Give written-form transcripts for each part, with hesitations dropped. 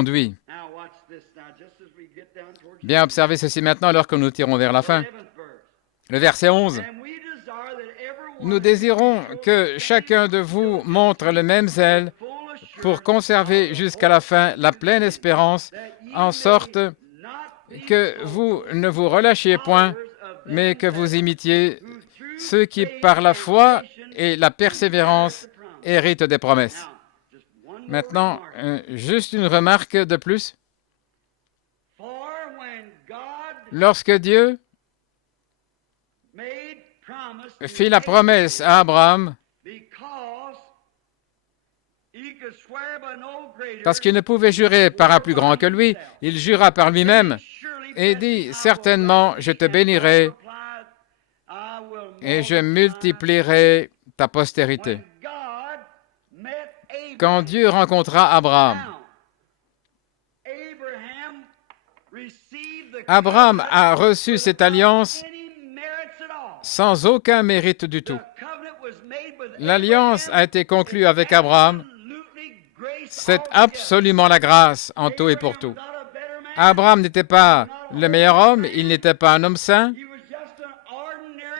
conduit. Bien observez ceci maintenant alors que nous tirons vers la fin. Le verset 11. Nous désirons que chacun de vous montre le même zèle pour conserver jusqu'à la fin la pleine espérance, en sorte que vous ne vous relâchiez point, mais que vous imitiez ceux qui, par la foi et la persévérance, héritent des promesses. Maintenant, juste une remarque de plus. Lorsque Dieu fit la promesse à Abraham, parce qu'il ne pouvait jurer par un plus grand que lui, il jura par lui-même et dit, « Certainement, je te bénirai et je multiplierai ta postérité. » Quand Dieu rencontra Abraham, Abraham a reçu cette alliance sans aucun mérite du tout. L'alliance a été conclue avec Abraham. C'est absolument la grâce en tout et pour tout. Abraham n'était pas le meilleur homme, il n'était pas un homme saint,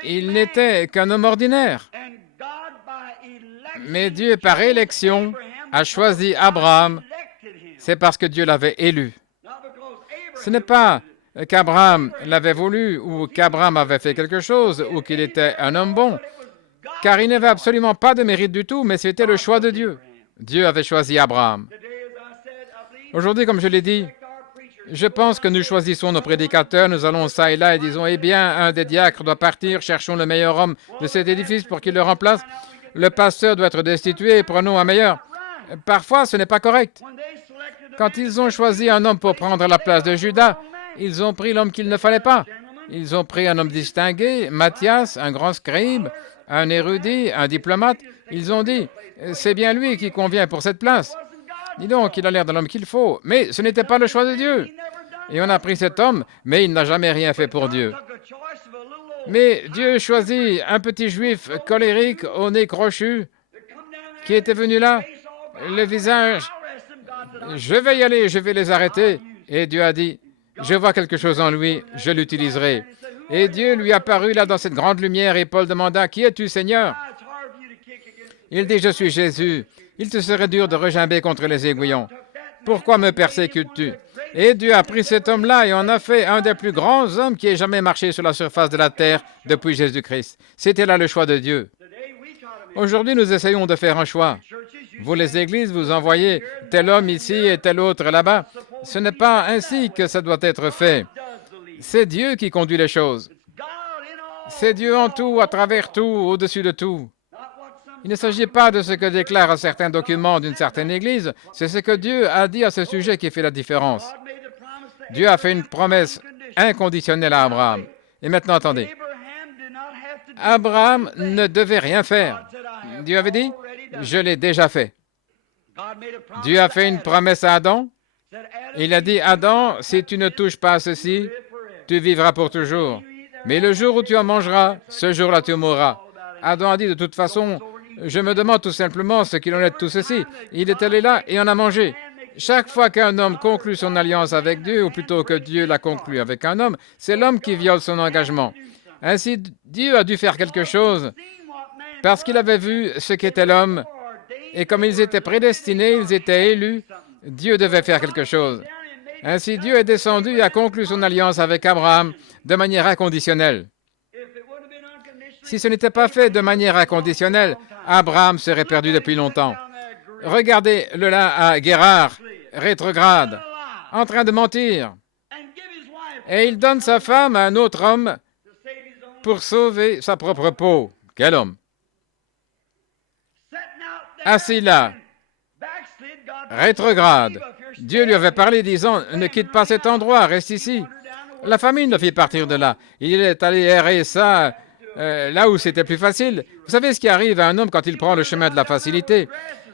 il n'était qu'un homme ordinaire. Mais Dieu, par élection, a choisi Abraham, c'est parce que Dieu l'avait élu. Ce n'est pas qu'Abraham l'avait voulu, ou qu'Abraham avait fait quelque chose, ou qu'il était un homme bon, car il n'avait absolument pas de mérite du tout, mais c'était le choix de Dieu. Dieu avait choisi Abraham. Aujourd'hui, comme je l'ai dit, je pense que nous choisissons nos prédicateurs, nous allons ça et là et disons, eh bien, un des diacres doit partir, cherchons le meilleur homme de cet édifice pour qu'il le remplace. Le pasteur doit être destitué, prenons un meilleur. Parfois, ce n'est pas correct. Quand ils ont choisi un homme pour prendre la place de Judas, ils ont pris l'homme qu'il ne fallait pas. Ils ont pris un homme distingué, Matthias, un grand scribe, un érudit, un diplomate. Ils ont dit, c'est bien lui qui convient pour cette place. Dis donc, il a l'air de l'homme qu'il faut. Mais ce n'était pas le choix de Dieu. Et on a pris cet homme, mais il n'a jamais rien fait pour Dieu. Mais Dieu choisit un petit juif colérique, au nez crochu, qui était venu là, le visage, je vais y aller, je vais les arrêter. Et Dieu a dit, je vois quelque chose en lui, je l'utiliserai. Et Dieu lui apparut là dans cette grande lumière et Paul demanda, qui es-tu, Seigneur? Il dit, je suis Jésus. Il te serait dur de regimber contre les aiguillons. Pourquoi me persécutes-tu? Et Dieu a pris cet homme-là et en a fait un des plus grands hommes qui ait jamais marché sur la surface de la terre depuis Jésus-Christ. C'était là le choix de Dieu. Aujourd'hui, nous essayons de faire un choix. Vous, les églises, vous envoyez tel homme ici et tel autre là-bas. Ce n'est pas ainsi que ça doit être fait. C'est Dieu qui conduit les choses. C'est Dieu en tout, à travers tout, au-dessus de tout. Il ne s'agit pas de ce que déclarent certains documents d'une certaine Église, c'est ce que Dieu a dit à ce sujet qui fait la différence. Dieu a fait une promesse inconditionnelle à Abraham. Et maintenant, attendez. Abraham ne devait rien faire. Dieu avait dit, je l'ai déjà fait. Dieu a fait une promesse à Adam. Il a dit, Adam, si tu ne touches pas à ceci, tu vivras pour toujours. Mais le jour où tu en mangeras, ce jour-là tu mourras. Adam a dit, de toute façon, je me demande tout simplement ce qu'il en est de tout ceci. Il est allé là et en a mangé. Chaque fois qu'un homme conclut son alliance avec Dieu, ou plutôt que Dieu la conclut avec un homme, c'est l'homme qui viole son engagement. Ainsi, Dieu a dû faire quelque chose parce qu'il avait vu ce qu'était l'homme. Et comme ils étaient prédestinés, ils étaient élus, Dieu devait faire quelque chose. Ainsi, Dieu est descendu et a conclu son alliance avec Abraham de manière inconditionnelle. Si ce n'était pas fait de manière inconditionnelle, Abraham serait perdu depuis longtemps. Regardez-le là à Guérard, rétrograde, en train de mentir. Et il donne sa femme à un autre homme pour sauver sa propre peau. Quel homme! Assis là, rétrograde. Dieu lui avait parlé disant, ne quitte pas cet endroit, reste ici. La famine le fit partir de là. Il est allé errer ça là où c'était plus facile. Vous savez ce qui arrive à un homme quand il prend le chemin de la facilité?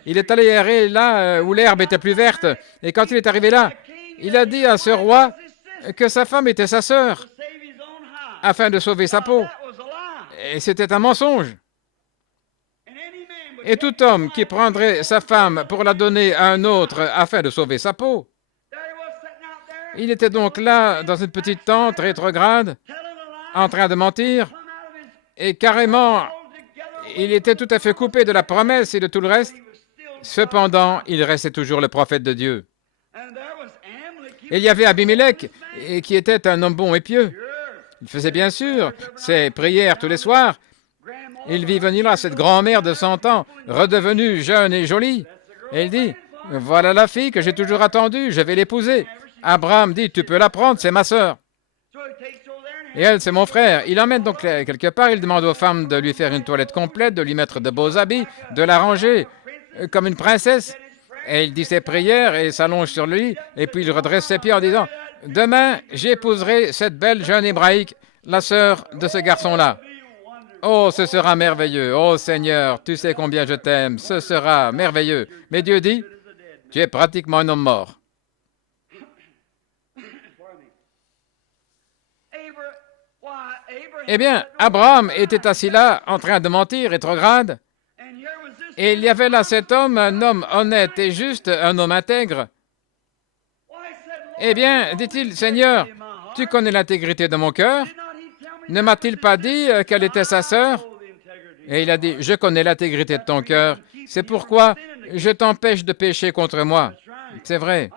Il est allé errer là où l'herbe était plus verte. Et quand il est arrivé là, il a dit à ce roi que sa femme était sa sœur, afin de sauver sa peau. Et c'était un mensonge. Et tout homme qui prendrait sa femme pour la donner à un autre afin de sauver sa peau Il était donc là, dans une petite tente rétrograde, en train de mentir, et carrément, il était tout à fait coupé de la promesse et de tout le reste. Cependant, il restait toujours le prophète de Dieu. Et il y avait Abimelech, qui était un homme bon et pieux. Il faisait bien sûr ses prières tous les soirs. Il vit venir là cette grand-mère de 100 ans, redevenue jeune et jolie. Et il dit, « Voilà la fille que j'ai toujours attendue, je vais l'épouser. » Abraham dit, « Tu peux la prendre, c'est ma sœur. » Et elle, c'est mon frère. Il l'emmène donc quelque part, il demande aux femmes de lui faire une toilette complète, de lui mettre de beaux habits, de la ranger comme une princesse. Et il dit ses prières et s'allonge sur le lit, et puis il redresse ses pieds en disant, « Demain, j'épouserai cette belle jeune hébraïque, la sœur de ce garçon-là. Oh, ce sera merveilleux. Oh Seigneur, tu sais combien je t'aime. Ce sera merveilleux. » Mais Dieu dit, « Tu es pratiquement un homme mort. » Eh bien, Abraham était assis là, en train de mentir, rétrograde, et il y avait là cet homme, un homme honnête et juste, un homme intègre. Eh bien, dit-il, « Seigneur, tu connais l'intégrité de mon cœur. Ne m'a-t-il pas dit qu'elle était sa sœur? » Et il a dit, « Je connais l'intégrité de ton cœur. C'est pourquoi je t'empêche de pécher contre moi. » C'est vrai.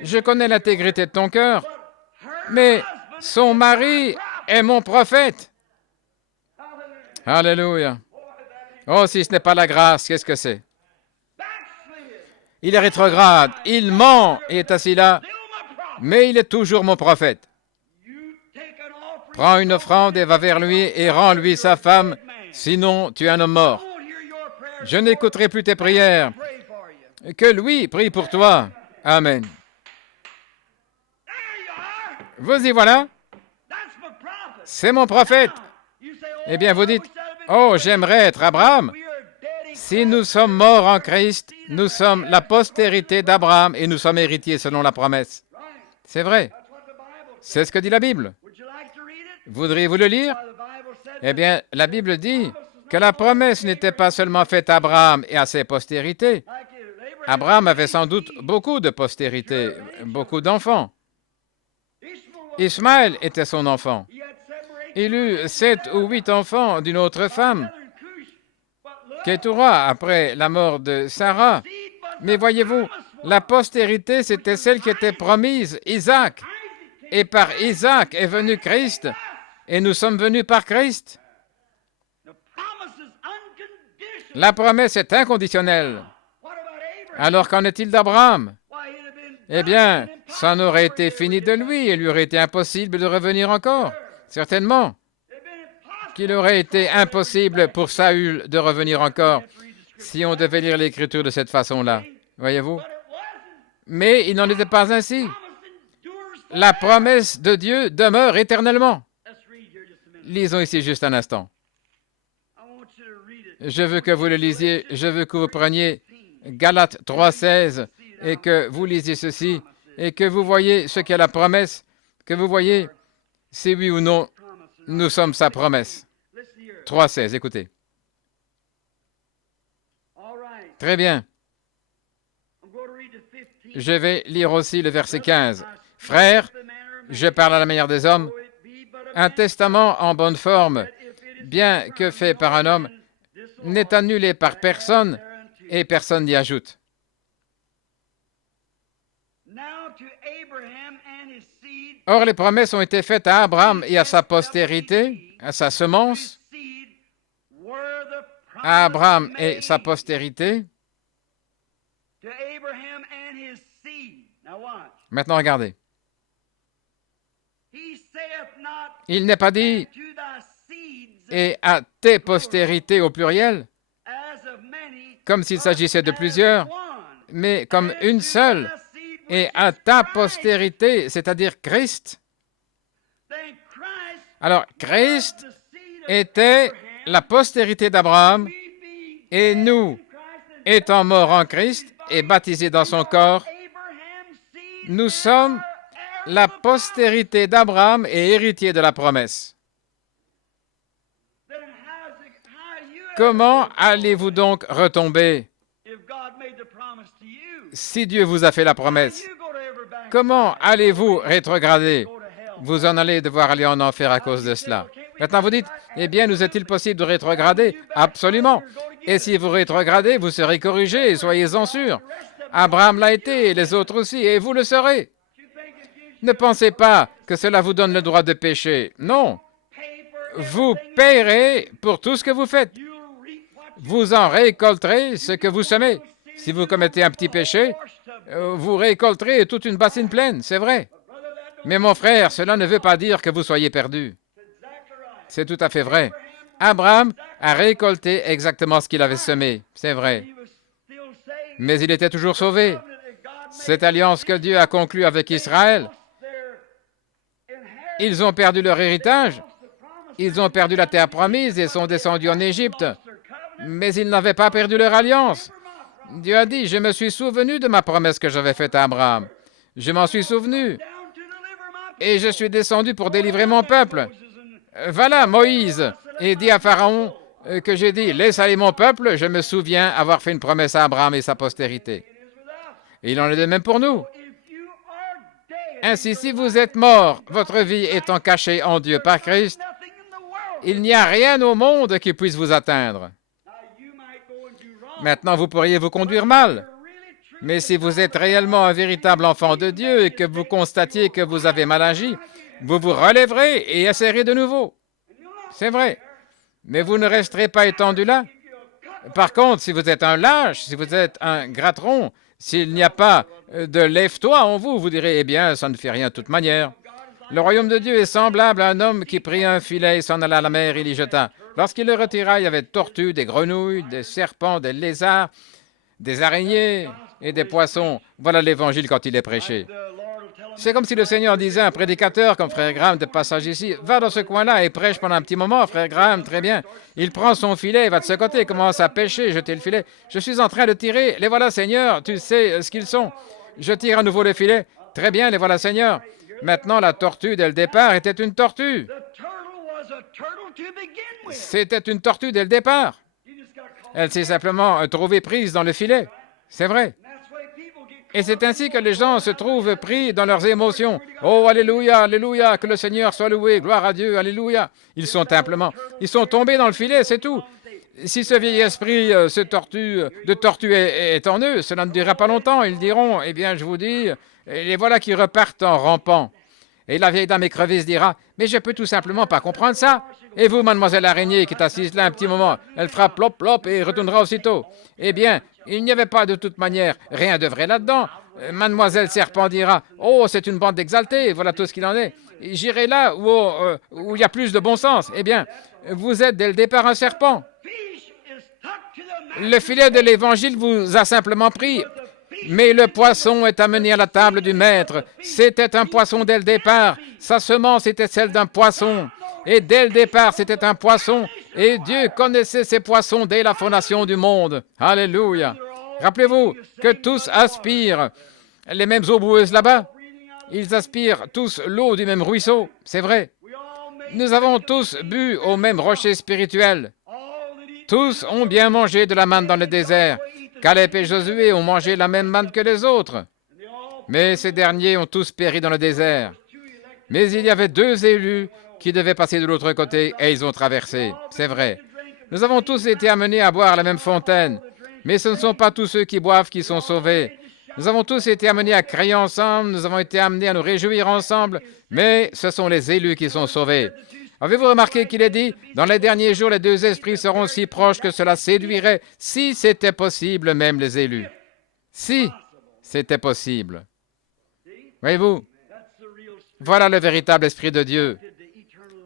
Je connais l'intégrité de ton cœur, mais son mari est mon prophète. Alléluia. Oh, si ce n'est pas la grâce, qu'est-ce que c'est? Il est rétrograde, il ment et est assis là, mais il est toujours mon prophète. Prends une offrande et va vers lui et rends-lui sa femme, sinon tu es un homme mort. Je n'écouterai plus tes prières. Que lui prie pour toi. Amen. Vous y voilà. C'est mon prophète. Eh bien, vous dites, « Oh, j'aimerais être Abraham. » Si nous sommes morts en Christ, nous sommes la postérité d'Abraham et nous sommes héritiers selon la promesse. C'est vrai. C'est ce que dit la Bible. Voudriez-vous le lire? Eh bien, la Bible dit que la promesse n'était pas seulement faite à Abraham et à ses postérités. Abraham avait sans doute beaucoup de postérités, beaucoup d'enfants. Ismaël était son enfant. Il eut 7 ou 8 enfants d'une autre femme, Kétura, après la mort de Sarah. Mais voyez-vous, la postérité, c'était celle qui était promise, Isaac. Et par Isaac est venu Christ, et nous sommes venus par Christ. La promesse est inconditionnelle. Alors qu'en est-il d'Abraham? Eh bien, ça n'aurait été fini de lui, il lui aurait été impossible de revenir encore. Certainement qu'il aurait été impossible pour Saül de revenir encore si on devait lire l'Écriture de cette façon-là. Voyez-vous? Mais il n'en était pas ainsi. La promesse de Dieu demeure éternellement. Lisons ici juste un instant. Je veux que vous le lisiez, je veux que vous preniez Galates 3,16 et que vous lisiez ceci et que vous voyez ce qu'est la promesse, que vous voyez si oui ou non nous sommes sa promesse. 3,16, écoutez. Très bien. Je vais lire aussi le verset 15. « Frères, je parle à la manière des hommes, un testament en bonne forme, bien que fait par un homme, n'est annulé par personne et personne n'y ajoute. » Or, les promesses ont été faites à Abraham et à sa postérité, à sa semence, à Abraham et sa postérité. Maintenant, regardez. Il n'est pas dit « et à tes postérités » au pluriel, comme s'il s'agissait de plusieurs, mais comme une seule, et à ta postérité, c'est-à-dire Christ. Alors, Christ était la postérité d'Abraham, et nous, étant morts en Christ et baptisés dans son corps, nous sommes la postérité d'Abraham et héritiers de la promesse. Comment allez-vous donc retomber si Dieu vous a fait la promesse? comment allez-vous rétrograder? Vous en allez devoir aller en enfer à cause de cela. Maintenant, vous dites, eh bien, nous est-il possible de rétrograder? Absolument. Et si vous rétrogradez, vous serez corrigé, soyez-en sûrs. Abraham l'a été, et les autres aussi, et vous le serez. Ne pensez pas que cela vous donne le droit de pécher. Non. Vous payerez pour tout ce que vous faites. Vous en récolterez ce que vous semez. Si vous commettez un petit péché, vous récolterez toute une bassine pleine, c'est vrai. Mais mon frère, cela ne veut pas dire que vous soyez perdu. C'est tout à fait vrai. Abraham a récolté exactement ce qu'il avait semé, c'est vrai. Mais il était toujours sauvé. Cette alliance que Dieu a conclue avec Israël, ils ont perdu leur héritage, ils ont perdu la terre promise et sont descendus en Égypte, mais ils n'avaient pas perdu leur alliance. Dieu a dit, je me suis souvenu de ma promesse que j'avais faite à Abraham. Je m'en suis souvenu. Et je suis descendu pour délivrer mon peuple. Voilà Moïse, et dit à Pharaon que j'ai dit, laisse aller mon peuple, je me souviens avoir fait une promesse à Abraham et sa postérité. Et il en est de même pour nous. Ainsi, si vous êtes mort, votre vie étant cachée en Dieu par Christ, il n'y a rien au monde qui puisse vous atteindre. Maintenant, vous pourriez vous conduire mal. Mais si vous êtes réellement un véritable enfant de Dieu et que vous constatiez que vous avez mal agi, vous vous relèverez et essayerez de nouveau. C'est vrai. Mais vous ne resterez pas étendu là. Par contre, si vous êtes un lâche, si vous êtes un gratteron, s'il n'y a pas de lève-toi en vous, vous direz, eh bien, ça ne fait rien de toute manière. Le royaume de Dieu est semblable à un homme qui prit un filet et s'en alla à la mer et l'y jeta. Lorsqu'il le retira, il y avait des tortues, des grenouilles, des serpents, des lézards, des araignées et des poissons. Voilà l'Évangile quand il est prêché. C'est comme si le Seigneur disait à un prédicateur comme Frère Graham de passage ici, va dans ce coin-là et prêche pendant un petit moment, Frère Graham, très bien. Il prend son filet, va de ce côté, commence à pêcher, jeter le filet. Je suis en train de tirer, les voilà Seigneur, tu sais ce qu'ils sont. Je tire à nouveau le filet, très bien, les voilà Seigneur. Maintenant, la tortue, dès le départ, était une tortue. C'était une tortue dès le départ. Elle s'est simplement trouvée prise dans le filet. C'est vrai. Et c'est ainsi que les gens se trouvent pris dans leurs émotions. Oh, alléluia, alléluia, que le Seigneur soit loué, gloire à Dieu, alléluia. Ils sont tombés dans le filet, c'est tout. Si ce vieil esprit de tortue est en eux, cela ne durera pas longtemps. Ils diront, eh bien, je vous dis, et les voilà qui repartent en rampant. Et la vieille dame écrevisse dira, mais je peux tout simplement pas comprendre ça. Et vous, mademoiselle araignée, qui est assise là un petit moment, elle fera plop, plop et retournera aussitôt. Eh bien, il n'y avait pas de toute manière rien de vrai là-dedans. Mademoiselle Serpent dira, oh, c'est une bande d'exaltés, voilà tout ce qu'il en est. J'irai là où il y a plus de bon sens. Eh bien, vous êtes dès le départ un serpent. Le filet de l'Évangile vous a simplement pris. Mais le poisson est amené à la table du maître. C'était un poisson dès le départ. Sa semence était celle d'un poisson. Et dès le départ, c'était un poisson. Et Dieu connaissait ces poissons dès la fondation du monde. Alléluia. Rappelez-vous que tous aspirent les mêmes eaux boueuses là-bas. Ils aspirent tous l'eau du même ruisseau. C'est vrai. Nous avons tous bu au même rocher spirituel. Tous ont bien mangé de la manne dans le désert. Caleb et Josué ont mangé la même manne que les autres. Mais ces derniers ont tous péri dans le désert. Mais il y avait 2 élus qui devaient passer de l'autre côté et ils ont traversé. C'est vrai. Nous avons tous été amenés à boire la même fontaine. Mais ce ne sont pas tous ceux qui boivent qui sont sauvés. Nous avons tous été amenés à crier ensemble, nous avons été amenés à nous réjouir ensemble, mais ce sont les élus qui sont sauvés. Avez-vous remarqué qu'il est dit, dans les derniers jours, les 2 esprits seront si proches que cela séduirait, si c'était possible, même les élus. Si c'était possible. Voyez-vous, voilà le véritable esprit de Dieu.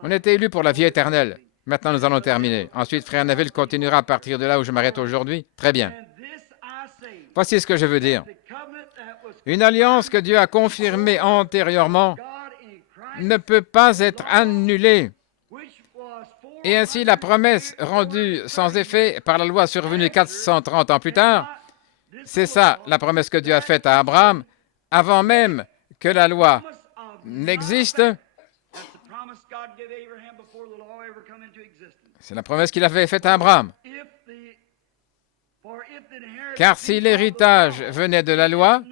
On était élus pour la vie éternelle. Maintenant, nous allons terminer. Ensuite, Frère Neville continuera à partir de là où je m'arrête aujourd'hui. Très bien. Voici ce que je veux dire. Une alliance que Dieu a confirmée antérieurement ne peut pas être annulée. Et ainsi, la promesse rendue sans effet par la loi survenue 430 ans plus tard, c'est ça la promesse que Dieu a faite à Abraham avant même que la loi n'existe. C'est la promesse qu'il avait faite à Abraham. Car si l'héritage venait de la loi,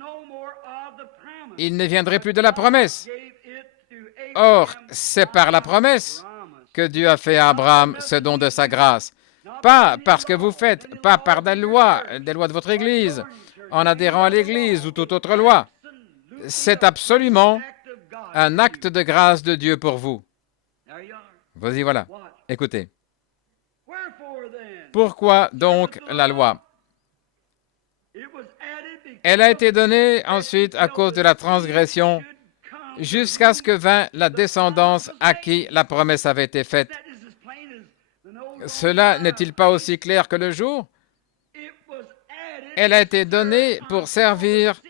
il ne viendrait plus de la promesse. Or, c'est par la promesse que Dieu a fait à Abraham ce don de sa grâce. Pas parce que vous faites, pas par des lois de votre Église, en adhérant à l'Église ou toute autre loi. C'est absolument un acte de grâce de Dieu pour vous. Vas-y, voilà. Écoutez. Pourquoi donc la loi? Elle a été donnée ensuite à cause de la transgression jusqu'à ce que vint la descendance à qui la promesse avait été faite. Cela n'est-il pas aussi clair que le jour? Elle a été donnée pour servir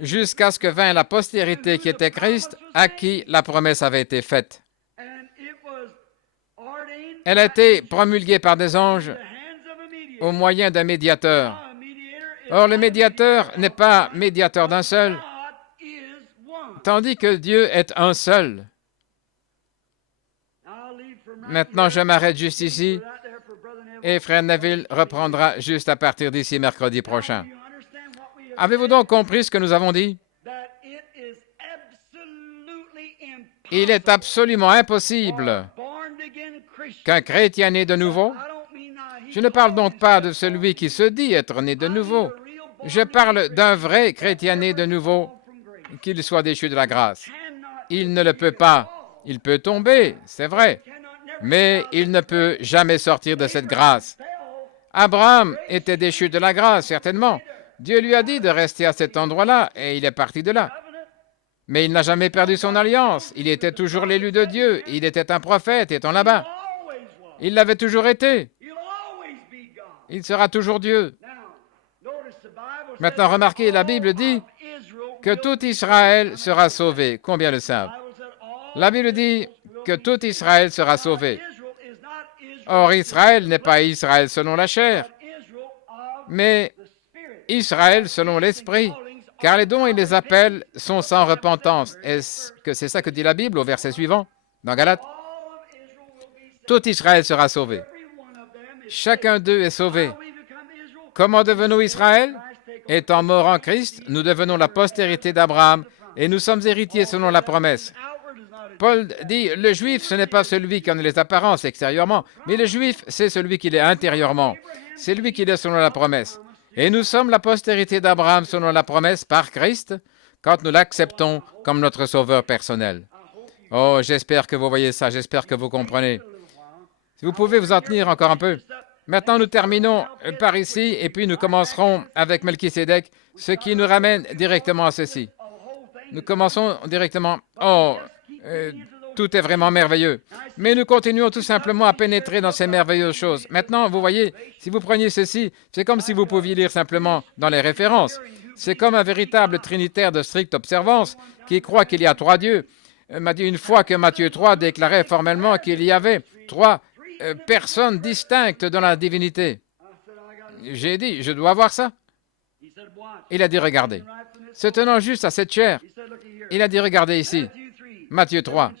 jusqu'à ce que vint la postérité qui était Christ, à qui la promesse avait été faite. Elle a été promulguée par des anges au moyen d'un médiateur. Or, le médiateur n'est pas médiateur d'un seul, tandis que Dieu est un seul. Maintenant, je m'arrête juste ici, et Frère Neville reprendra juste à partir d'ici mercredi prochain. Avez-vous donc compris ce que nous avons dit? Il est absolument impossible qu'un chrétien né de nouveau, je ne parle donc pas de celui qui se dit être né de nouveau, je parle d'un vrai chrétien né de nouveau, qu'il soit déchu de la grâce. Il ne le peut pas. Il peut tomber, c'est vrai, mais il ne peut jamais sortir de cette grâce. Abraham était déchu de la grâce, certainement. Dieu lui a dit de rester à cet endroit-là, et il est parti de là. Mais il n'a jamais perdu son alliance. Il était toujours l'élu de Dieu. Il était un prophète, étant là-bas. Il l'avait toujours été. Il sera toujours Dieu. Maintenant, remarquez, la Bible dit que tout Israël sera sauvé. Combien le savent? La Bible dit que tout Israël sera sauvé. Or, Israël n'est pas Israël selon la chair, mais Israël selon l'Esprit, car les dons et les appels sont sans repentance. Est-ce que c'est ça que dit la Bible au verset suivant, dans Galates? Tout Israël sera sauvé. Chacun d'eux est sauvé. Comment devenons-nous Israël? Étant morts en Christ, nous devenons la postérité d'Abraham et nous sommes héritiers selon la promesse. Paul dit, le juif, ce n'est pas celui qui en a les apparences extérieurement, mais le juif, c'est celui qui l'est intérieurement. C'est lui qui l'est selon la promesse. Et nous sommes la postérité d'Abraham selon la promesse par Christ, quand nous l'acceptons comme notre sauveur personnel. Oh, j'espère que vous voyez ça, j'espère que vous comprenez. Si vous pouvez vous en tenir encore un peu. Maintenant, nous terminons par ici, et puis nous commencerons avec Melchisédek, ce qui nous ramène directement à ceci. Nous commençons directement. Oh, tout est vraiment merveilleux. Mais nous continuons tout simplement à pénétrer dans ces merveilleuses choses. Maintenant, vous voyez, si vous preniez ceci, c'est comme si vous pouviez lire simplement dans les références. C'est comme un véritable trinitaire de stricte observance qui croit qu'il y a trois dieux. M'a dit une fois que Matthieu 3 déclarait formellement qu'il y avait trois personnes distinctes dans la divinité. J'ai dit, je dois voir ça. Il a dit, regardez. Se tenant juste à cette chair, il a dit, regardez ici, Matthieu 3.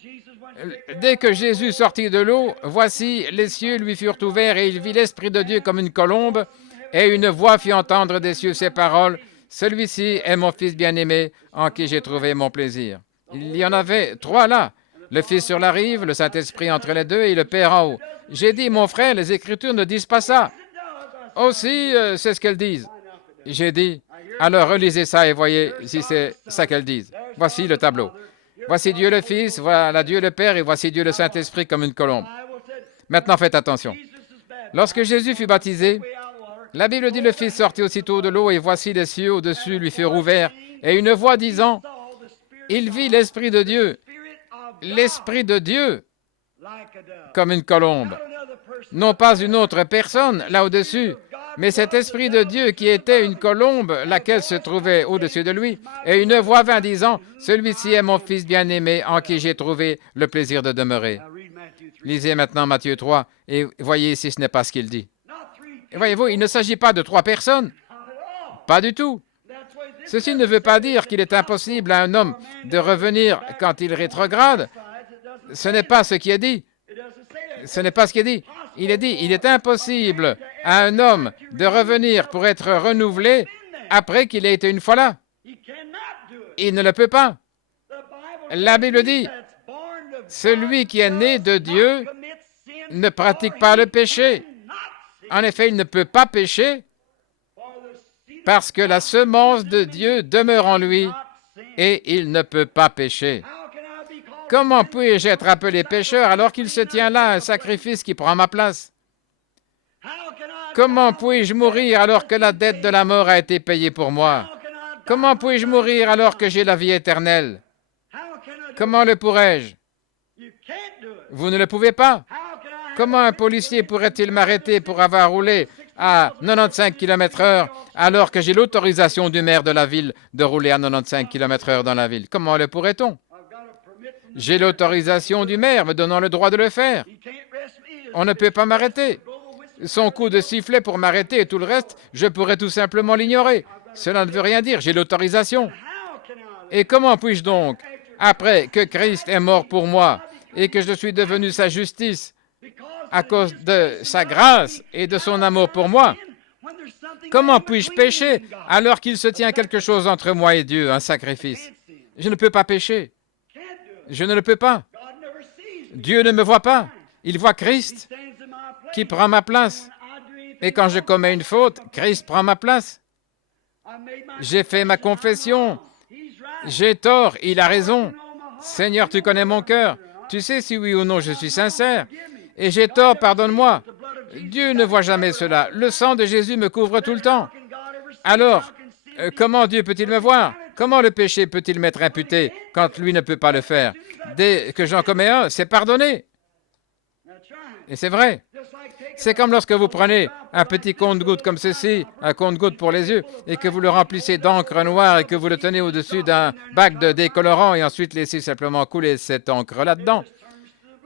Dès que Jésus sortit de l'eau, voici, les cieux lui furent ouverts et il vit l'Esprit de Dieu comme une colombe, et une voix fit entendre des cieux ces paroles, « Celui-ci est mon Fils bien-aimé, en qui j'ai trouvé mon plaisir. » Il y en avait trois là, le Fils sur la rive, le Saint-Esprit entre les deux et le Père en haut. J'ai dit, mon frère, les Écritures ne disent pas ça. Aussi, c'est ce qu'elles disent. J'ai dit, alors relisez ça et voyez si c'est ça qu'elles disent. Voici le tableau. Voici Dieu le Fils, voilà Dieu le Père et voici Dieu le Saint-Esprit comme une colombe. Maintenant, faites attention. Lorsque Jésus fut baptisé, la Bible dit le Fils sortit aussitôt de l'eau et voici les cieux au-dessus lui furent ouverts et une voix disant, il vit l'Esprit de Dieu comme une colombe. Non pas une autre personne là au-dessus, mais cet Esprit de Dieu qui était une colombe, laquelle se trouvait au-dessus de lui, et une voix vint disant, « Celui-ci est mon Fils bien-aimé, en qui j'ai trouvé le plaisir de demeurer. » Lisez maintenant Matthieu 3, et voyez si ce n'est pas ce qu'il dit. Et voyez-vous, il ne s'agit pas de trois personnes. Pas du tout. Ceci ne veut pas dire qu'il est impossible à un homme de revenir quand il rétrograde. Ce n'est pas ce qui est dit. Ce n'est pas ce qui est dit. Il est dit, il est impossible à un homme de revenir pour être renouvelé après qu'il ait été une fois là. il ne le peut pas. La Bible dit, celui qui est né de Dieu ne pratique pas le péché. En effet, il ne peut pas pécher parce que la semence de Dieu demeure en lui et il ne peut pas pécher. Comment puis-je être appelé pécheur alors qu'il se tient là, un sacrifice qui prend ma place? Comment puis-je mourir alors que la dette de la mort a été payée pour moi? Comment puis-je mourir alors que j'ai la vie éternelle? Comment le pourrais-je? Vous ne le pouvez pas. Comment un policier pourrait-il m'arrêter pour avoir roulé à 95 km/h alors que j'ai l'autorisation du maire de la ville de rouler à 95 km/h dans la ville? Comment le pourrait-on? J'ai l'autorisation du maire me donnant le droit de le faire. On ne peut pas m'arrêter. Son coup de sifflet pour m'arrêter et tout le reste, je pourrais tout simplement l'ignorer. Cela ne veut rien dire, j'ai l'autorisation. Et comment puis-je donc, après que Christ est mort pour moi et que je suis devenu sa justice, à cause de sa grâce et de son amour pour moi, comment puis-je pécher alors qu'il se tient quelque chose entre moi et Dieu, un sacrifice? Je ne peux pas pécher. Je ne le peux pas. Dieu ne me voit pas. Il voit Christ qui prend ma place. Et quand je commets une faute, Christ prend ma place. J'ai fait ma confession. J'ai tort, il a raison. Seigneur, tu connais mon cœur. Tu sais si oui ou non je suis sincère. Et j'ai tort, pardonne-moi. Dieu ne voit jamais cela. Le sang de Jésus me couvre tout le temps. Alors, comment Dieu peut-il me voir? Comment le péché peut-il m'être imputé quand lui ne peut pas le faire? Dès que j'en commets un, c'est pardonné. Et c'est vrai. C'est comme lorsque vous prenez un petit compte-gouttes comme ceci, un compte-gouttes pour les yeux, et que vous le remplissez d'encre noire et que vous le tenez au-dessus d'un bac de décolorant et ensuite laissez simplement couler cette encre là-dedans.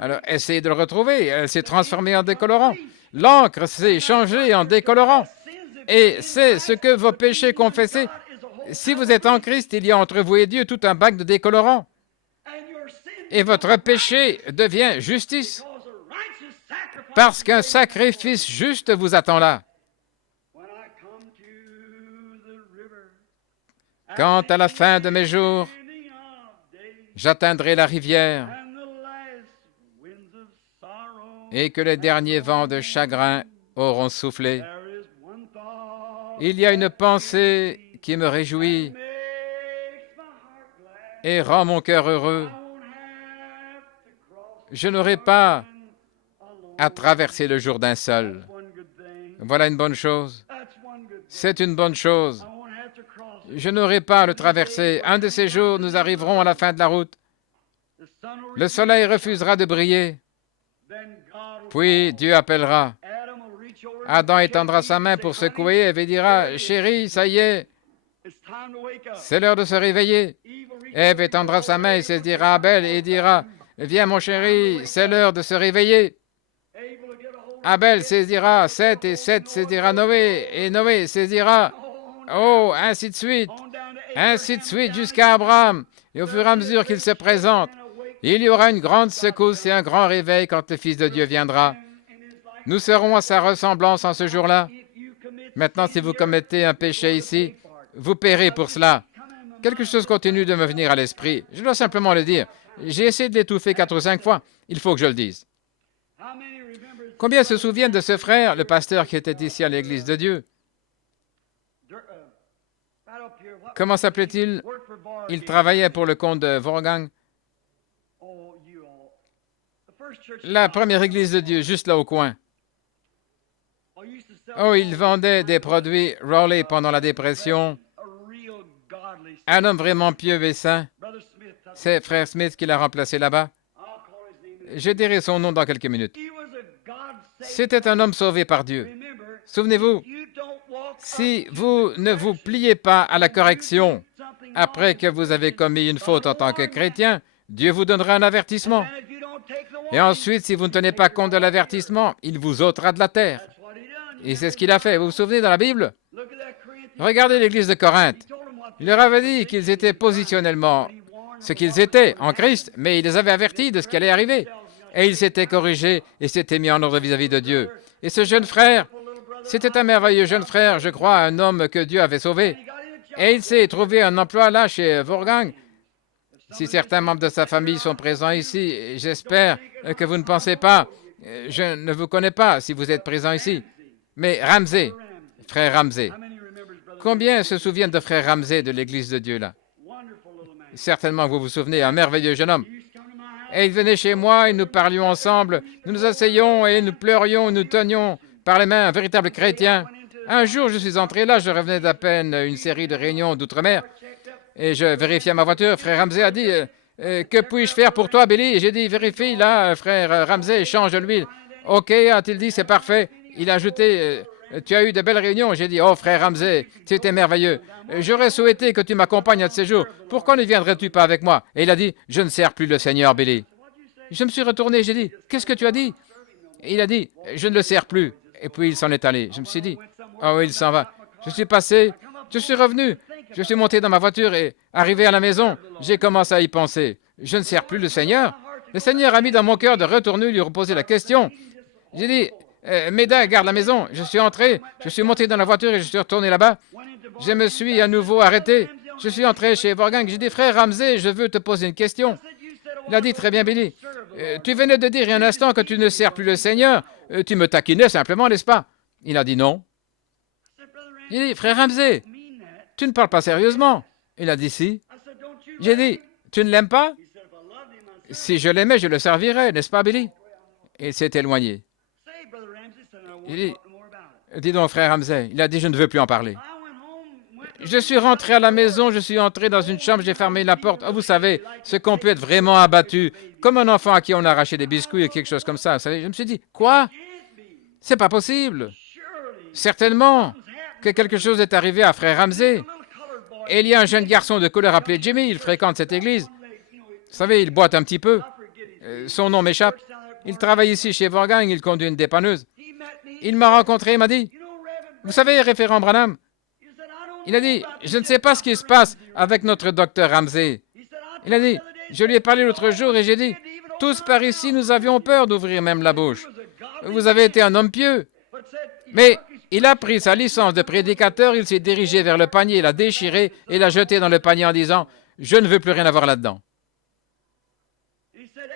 Alors, essayez de le retrouver. Elle s'est transformée en décolorant. L'encre s'est changée en décolorant. Et c'est ce que vos péchés confessés. Si vous êtes en Christ, il y a entre vous et Dieu tout un bac de décolorant. Et votre péché devient justice. Parce qu'un sacrifice juste vous attend là. Quand à la fin de mes jours, j'atteindrai la rivière et que les derniers vents de chagrin auront soufflé, il y a une pensée qui me réjouit et rend mon cœur heureux. Je n'aurai pas à traverser le Jourdain seul. Voilà une bonne chose. C'est une bonne chose. Je n'aurai pas à le traverser. Un de ces jours, nous arriverons à la fin de la route. Le soleil refusera de briller. Puis Dieu appellera. Adam étendra sa main pour secouer Ève et dira, « Chérie, ça y est, c'est l'heure de se réveiller. » Ève étendra sa main et saisira Abel et dira, « Viens mon chéri, c'est l'heure de se réveiller. » Abel saisira Seth et Seth saisira Noé et Noé saisira, oh, ainsi de suite jusqu'à Abraham. Et au fur et à mesure qu'il se présente, il y aura une grande secousse et un grand réveil quand le Fils de Dieu viendra. Nous serons à sa ressemblance en ce jour-là. Maintenant, si vous commettez un péché ici, vous paierez pour cela. Quelque chose continue de me venir à l'esprit. Je dois simplement le dire. J'ai essayé de l'étouffer 4 ou 5 fois. Il faut que je le dise. Combien se souviennent de ce frère, le pasteur qui était ici à l'Église de Dieu? Comment s'appelait-il? Il travaillait pour le compte de Vorgang. La première Église de Dieu, juste là au coin. Oh, il vendait des produits Raleigh pendant la dépression. Un homme vraiment pieux et saint. C'est Frère Smith qui l'a remplacé là-bas. Je dirai son nom dans quelques minutes. C'était un homme sauvé par Dieu. Souvenez-vous, si vous ne vous pliez pas à la correction après que vous avez commis une faute en tant que chrétien, Dieu vous donnera un avertissement. Et ensuite, si vous ne tenez pas compte de l'avertissement, il vous ôtera de la terre. Et c'est ce qu'il a fait. Vous vous souvenez dans la Bible? Regardez l'église de Corinthe. Il leur avait dit qu'ils étaient positionnellement ce qu'ils étaient en Christ, mais il les avait avertis de ce qui allait arriver. Et il s'était corrigé et s'était mis en ordre vis-à-vis de Dieu. Et ce jeune frère, c'était un merveilleux jeune frère, je crois, un homme que Dieu avait sauvé. Et il s'est trouvé un emploi là chez Wolfgang. Si certains membres de sa famille sont présents ici, j'espère que vous ne pensez pas, je ne vous connais pas si vous êtes présent ici, mais Ramsey, frère Ramsey. Combien se souviennent de frère Ramsey de l'Église de Dieu là? Certainement vous vous souvenez, un merveilleux jeune homme. Et il venait chez moi et nous parlions ensemble, nous nous asseyions et nous pleurions, nous tenions par les mains un véritable chrétien. Un jour, je suis entré là, je revenais d'à peine une série de réunions d'outre-mer et je vérifiais ma voiture. Frère Ramsey a dit, que puis-je faire pour toi, Billy? Et j'ai dit, vérifie là, frère Ramsey, change l'huile. OK, a-t-il dit, c'est parfait. Il a ajouté, tu as eu de belles réunions. J'ai dit, oh frère Ramsey, c'était merveilleux. J'aurais souhaité que tu m'accompagnes à de ces jours. Pourquoi ne viendrais-tu pas avec moi? Et il a dit, je ne sers plus le Seigneur, Billy. Je me suis retourné, j'ai dit, qu'est-ce que tu as dit? Et il a dit, je ne le sers plus. Et puis il s'en est allé. Je me suis dit, oh oui, il s'en va. Je suis passé, je suis revenu. Je suis monté dans ma voiture et arrivé à la maison, j'ai commencé à y penser. Je ne sers plus le Seigneur. Le Seigneur a mis dans mon cœur de retourner lui reposer la question. J'ai dit, Méda, garde la maison. Je suis entré, je suis monté dans la voiture et je suis retourné là-bas. Je me suis à nouveau arrêté. Je suis entré chez Wolfgang. J'ai dit, frère Ramsey, je veux te poser une question. Il a dit, très bien, Billy. Tu venais de dire il y a un instant que tu ne sers plus le Seigneur. Tu me taquinais simplement, n'est-ce pas? Il a dit non. J'ai dit, frère Ramsey, tu ne parles pas sérieusement. Il a dit si. J'ai dit, tu ne l'aimes pas? Si je l'aimais, je le servirais, n'est-ce pas, Billy? Et il s'est éloigné. Il dit, dis donc, frère Ramsey. Il a dit, je ne veux plus en parler. Je suis rentré à la maison, je suis entré dans une chambre, j'ai fermé la porte. Oh, vous savez, ce qu'on peut être vraiment abattu, comme un enfant à qui on a arraché des biscuits ou quelque chose comme ça. Vous savez, je me suis dit, quoi? C'est pas possible. Certainement que quelque chose est arrivé à frère Ramsey. Et il y a un jeune garçon de couleur appelé Jimmy, il fréquente cette église. Vous savez, il boite un petit peu. Son nom m'échappe. Il travaille ici chez Wolfgang, il conduit une dépanneuse. Il m'a rencontré, il m'a dit, vous savez, référent Branham, il a dit, je ne sais pas ce qui se passe avec notre docteur Ramsey. Il a dit, je lui ai parlé l'autre jour et j'ai dit, tous par ici, nous avions peur d'ouvrir même la bouche. Vous avez été un homme pieux. Mais il a pris sa licence de prédicateur, il s'est dirigé vers le panier, l'a déchiré et l'a jeté dans le panier en disant, je ne veux plus rien avoir là-dedans.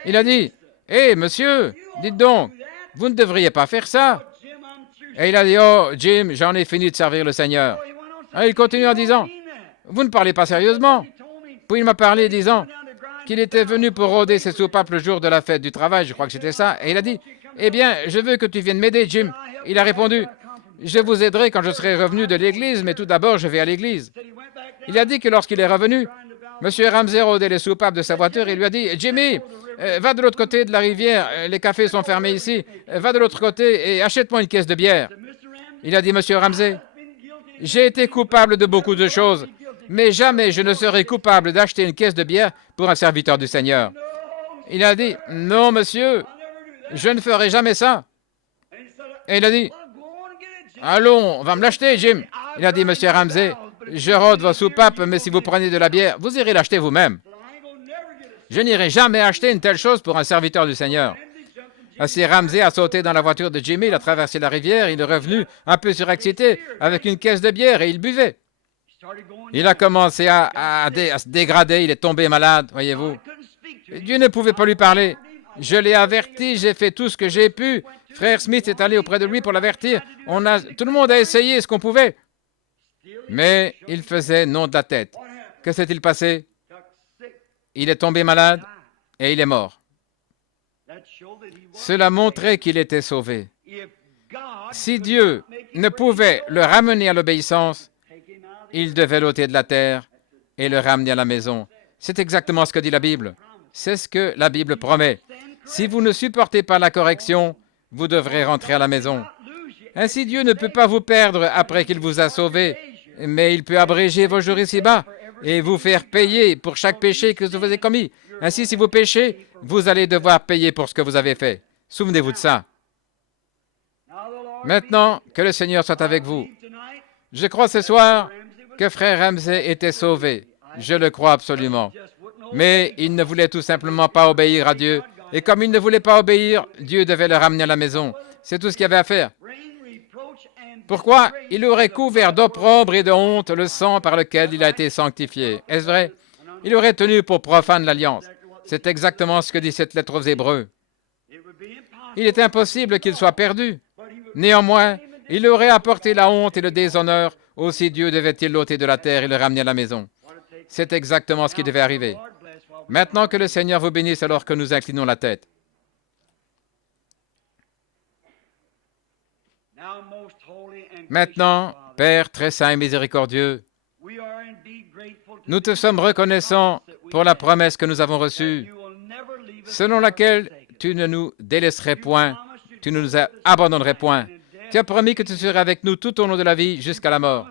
Il a dit, hé, monsieur, dites donc, vous ne devriez pas faire ça. Et il a dit, oh, Jim, j'en ai fini de servir le Seigneur. Et il continue en disant, vous ne parlez pas sérieusement. Puis il m'a parlé disant qu'il était venu pour rôder ses soupapes le jour de la fête du travail, je crois que c'était ça. Et il a dit, eh bien, je veux que tu viennes m'aider, Jim. Il a répondu, je vous aiderai quand je serai revenu de l'église, mais tout d'abord, je vais à l'église. Il a dit que lorsqu'il est revenu, M. Ramsey rôdait les soupapes de sa voiture et lui a dit, Jimmy, va de l'autre côté de la rivière, les cafés sont fermés ici, va de l'autre côté et achète-moi une caisse de bière. Il a dit, M. Ramsey, j'ai été coupable de beaucoup de choses, mais jamais je ne serai coupable d'acheter une caisse de bière pour un serviteur du Seigneur. Il a dit, non, monsieur, je ne ferai jamais ça. Et il a dit, allons, on va me l'acheter, Jim. Il a dit, monsieur Ramsey, je rôde vos soupapes, mais si vous prenez de la bière, vous irez l'acheter vous-même. Je n'irai jamais acheter une telle chose pour un serviteur du Seigneur. Ainsi, Ramsey a sauté dans la voiture de Jimmy, il a traversé la rivière, il est revenu un peu surexcité avec une caisse de bière et il buvait. Il a commencé à se dégrader, il est tombé malade, voyez-vous. Dieu ne pouvait pas lui parler. Je l'ai averti, j'ai fait tout ce que j'ai pu. Frère Smith est allé auprès de lui pour l'avertir. Tout le monde a essayé ce qu'on pouvait. Mais il faisait non de la tête. Que s'est-il passé? Il est tombé malade et il est mort. Cela montrait qu'il était sauvé. Si Dieu ne pouvait le ramener à l'obéissance, il devait l'ôter de la terre et le ramener à la maison. C'est exactement ce que dit la Bible. C'est ce que la Bible promet. Si vous ne supportez pas la correction, vous devrez rentrer à la maison. Ainsi, Dieu ne peut pas vous perdre après qu'il vous a sauvé, mais il peut abréger vos jours ici-bas et vous faire payer pour chaque péché que vous avez commis. Ainsi, si vous péchez, vous allez devoir payer pour ce que vous avez fait. Souvenez-vous de ça. Maintenant, que le Seigneur soit avec vous. Je crois ce soir que frère Ramsey était sauvé. Je le crois absolument. Mais il ne voulait tout simplement pas obéir à Dieu. Et comme il ne voulait pas obéir, Dieu devait le ramener à la maison. C'est tout ce qu'il y avait à faire. Pourquoi? Il aurait couvert d'opprobre et de honte le sang par lequel il a été sanctifié. Est-ce vrai? Il aurait tenu pour profane l'alliance. C'est exactement ce que dit cette lettre aux Hébreux. Il est impossible qu'il soit perdu. Néanmoins, il aurait apporté la honte et le déshonneur. Aussi Dieu devait-il l'ôter de la terre et le ramener à la maison. C'est exactement ce qui devait arriver. Maintenant que le Seigneur vous bénisse alors que nous inclinons la tête. Maintenant, Père très saint et miséricordieux, nous te sommes reconnaissants pour la promesse que nous avons reçue, selon laquelle tu ne nous délaisserais point, tu ne nous abandonnerais point. Tu as promis que tu serais avec nous tout au long de la vie jusqu'à la mort.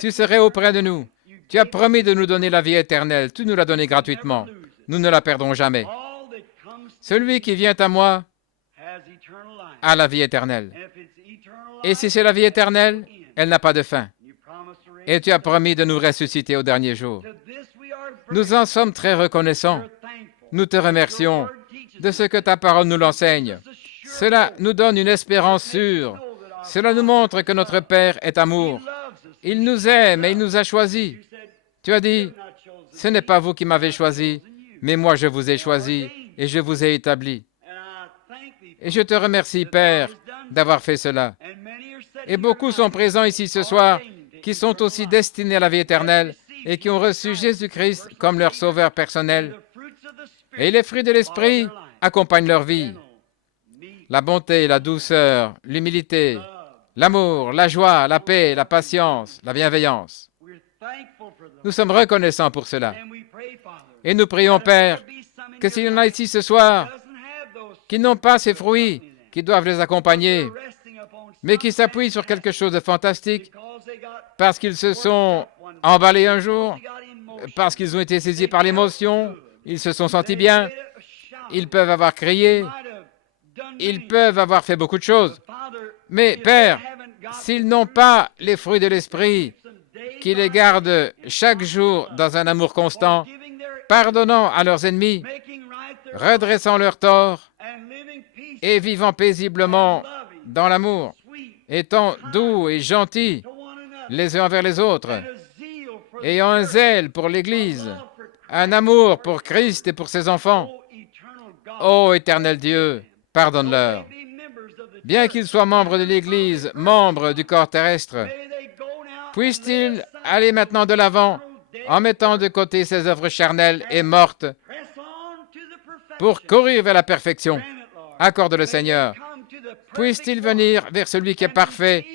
Tu serais auprès de nous. Tu as promis de nous donner la vie éternelle. Tu nous l'as donnée gratuitement. Nous ne la perdrons jamais. Celui qui vient à moi a la vie éternelle. Et si c'est la vie éternelle, elle n'a pas de fin. Et tu as promis de nous ressusciter au dernier jour. Nous en sommes très reconnaissants. Nous te remercions de ce que ta parole nous l'enseigne. Cela nous donne une espérance sûre. Cela nous montre que notre Père est amour. Il nous aime et il nous a choisis. Tu as dit, ce n'est pas vous qui m'avez choisi, mais moi je vous ai choisi et je vous ai établi. Et je te remercie, Père, d'avoir fait cela. Et beaucoup sont présents ici ce soir qui sont aussi destinés à la vie éternelle et qui ont reçu Jésus-Christ comme leur sauveur personnel. Et les fruits de l'Esprit accompagnent leur vie. La bonté, la douceur, l'humilité, l'amour, la joie, la paix, la patience, la bienveillance. Nous sommes reconnaissants pour cela. Et nous prions, Père, que s'il y en a ici ce soir qui n'ont pas ces fruits, qui doivent les accompagner, mais qui s'appuient sur quelque chose de fantastique, parce qu'ils se sont emballés un jour, parce qu'ils ont été saisis par l'émotion, ils se sont sentis bien, ils peuvent avoir crié, ils peuvent avoir fait beaucoup de choses. Mais, Père, s'ils n'ont pas les fruits de l'Esprit, qui les gardent chaque jour dans un amour constant, pardonnant à leurs ennemis, redressant leurs torts et vivant paisiblement dans l'amour, étant doux et gentils les uns envers les autres, ayant un zèle pour l'Église, un amour pour Christ et pour ses enfants. Ô éternel Dieu, pardonne-leur. Bien qu'ils soient membres de l'Église, membres du corps terrestre, puissent-ils aller maintenant de l'avant en mettant de côté ces œuvres charnelles et mortes pour courir vers la perfection. Accorde le Seigneur. Puisse-t-il venir vers celui qui est parfait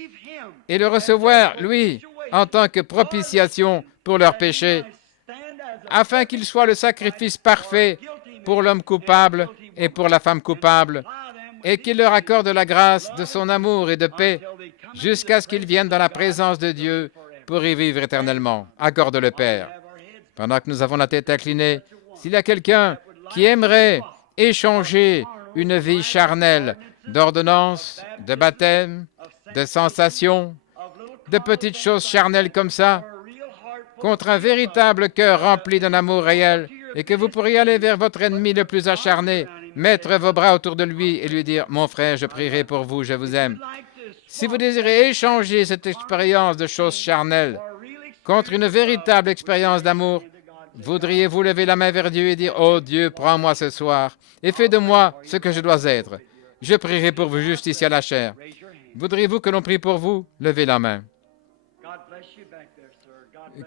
et le recevoir, lui, en tant que propitiation pour leurs péchés, afin qu'il soit le sacrifice parfait pour l'homme coupable et pour la femme coupable, et qu'il leur accorde la grâce de son amour et de paix jusqu'à ce qu'ils viennent dans la présence de Dieu pour y vivre éternellement. Accorde le Père. Pendant que nous avons la tête inclinée, s'il y a quelqu'un qui aimerait échanger une vie charnelle d'ordonnances, de baptême, de sensations, de petites choses charnelles comme ça, contre un véritable cœur rempli d'un amour réel, et que vous pourriez aller vers votre ennemi le plus acharné, mettre vos bras autour de lui et lui dire « Mon frère, je prierai pour vous, je vous aime ». Si vous désirez échanger cette expérience de choses charnelles contre une véritable expérience d'amour, voudriez-vous lever la main vers Dieu et dire « Oh Dieu, prends-moi ce soir et fais de moi ce que je dois être. Je prierai pour vous juste ici à la chair. » Voudriez-vous que l'on prie pour vous? Levez la main.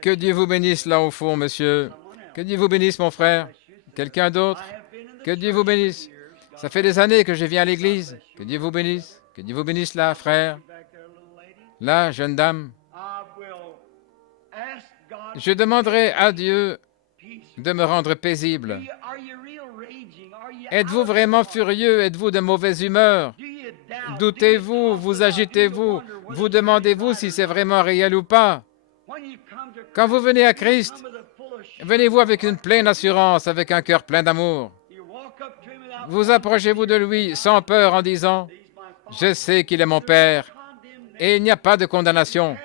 Que Dieu vous bénisse là au fond, monsieur. Que Dieu vous bénisse, mon frère. Quelqu'un d'autre? Que Dieu vous bénisse. Ça fait des années que je viens à l'église. Que Dieu vous bénisse. Que Dieu vous bénisse là, frère. Là, jeune dame. Je demanderai à Dieu de me rendre paisible. Êtes-vous vraiment furieux? Êtes-vous de mauvaise humeur? Doutez-vous? Vous agitez-vous? Vous demandez-vous si c'est vraiment réel ou pas? Quand vous venez à Christ, venez-vous avec une pleine assurance, avec un cœur plein d'amour. Vous approchez-vous de lui sans peur en disant « Je sais qu'il est mon Père et il n'y a pas de condamnation. »